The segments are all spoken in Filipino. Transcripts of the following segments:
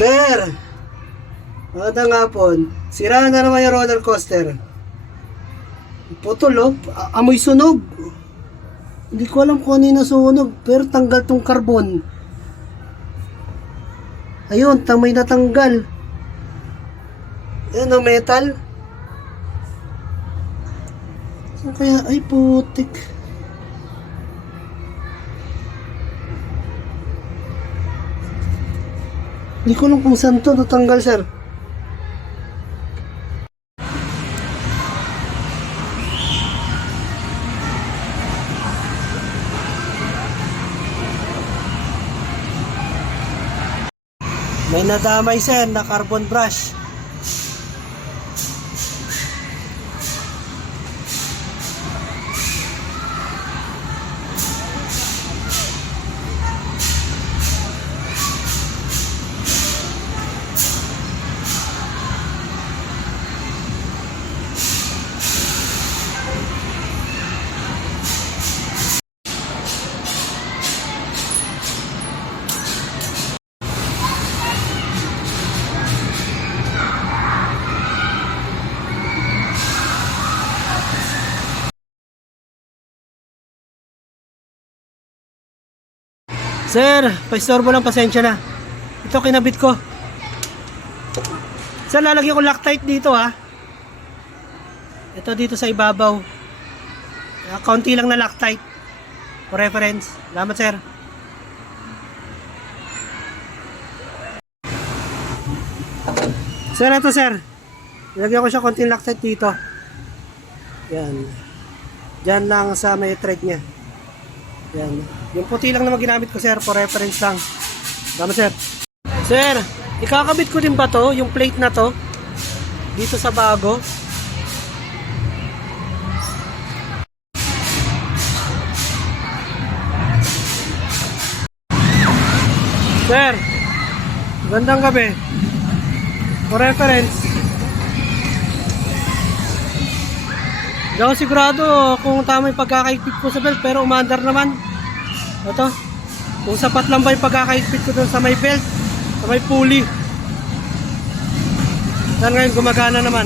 Sir, magandang hapon. Sira na naman yung roller coaster. Putol, oh. Amoy sunog. Hindi ko alam kung ano yung nasunog, pero tanggal tong carbon. Ayun, may natanggal. Ayun, oh, metal. Saan kaya? Ay, putik. Hindi ko alam kung saan to natanggal, sir. May nadamay, sir, na carbon brush. Sir, pa-istorbo lang, pasensya na. Ito kinabit ko. Sir, lalagyan ko Loctite dito, ha. Ito dito sa ibabaw. Kaunti lang na Loctite. For reference. Salamat, sir. Sir, ito, sir. Lalagyan ko siya konting Loctite dito. Yan. Diyan lang sa may thread niya. Yan. Yung puti lang naman ginamit ko, sir, for reference lang. Tama, sir. Sir, ikakabit ko din ba to, yung plate na to, dito sa bago? Sir, gandang gabi. For reference. Hindi ako sigurado kung tama yung pagkakaigpit ko sa belt, pero umandar naman. Ito, kung sapat lang ba yung pagkakaigpit ko dun sa may belt, sa may pulley. Saan ngayon gumagana naman?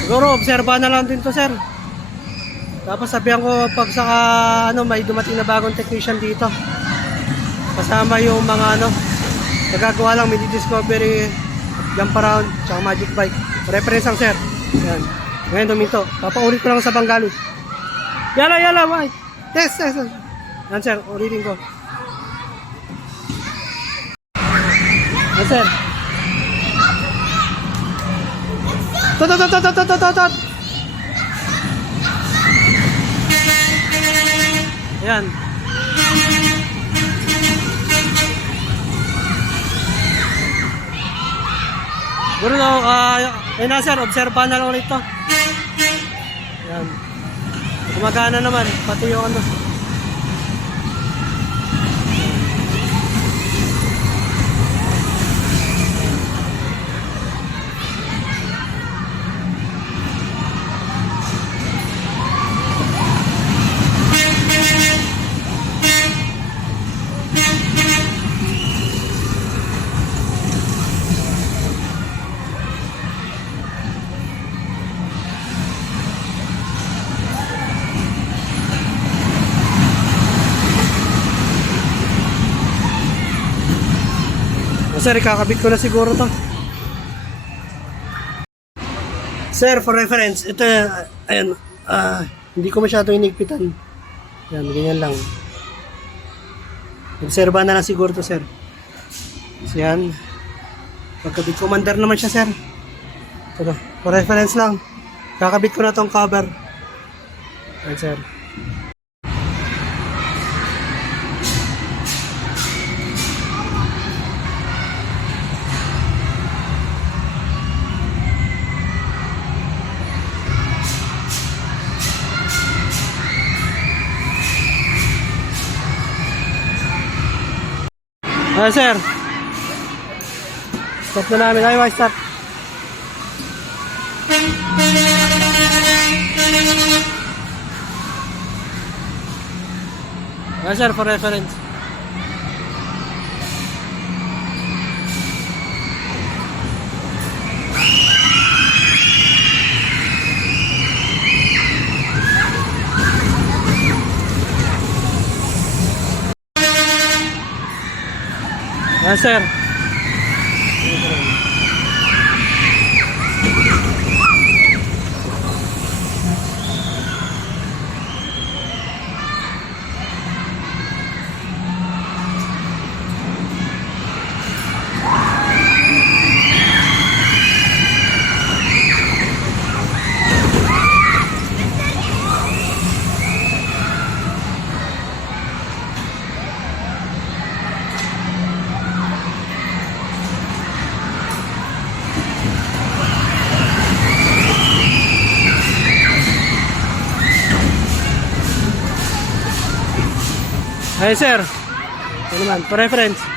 Siguro obserba na lang din to, sir. Tapos sabihan ko pag saka may dumating na bagong technician dito, kasama yung mga nagagawa lang mini discovery, jump around, tsaka magic bike. Reference lang, sir. Yan. Ngayon duminto. Papaulit ko lang sa Bangali. Yala, why? Yes. Yan, sir. Ulitin ko. Yan, sir. Tot. Yan. Bruno, ayun na, sir. Obserba na lang ulit to. Yan. Gumagana naman. Pati yung sir, ikakabit ko na siguro to. Sir, for reference, ito, ayan, hindi ko masyado inigpitan. Yan, ganyan lang. Obserba na lang siguro to, sir. So, yan. Pagkabit commander naman siya, sir. Ito, for reference lang. Kakabit ko na tong cover. Yan, sir. Sir. Stop na namin. Ay, stop. Sir, for reference. Yan sir. Ay sir. Ano naman, for reference.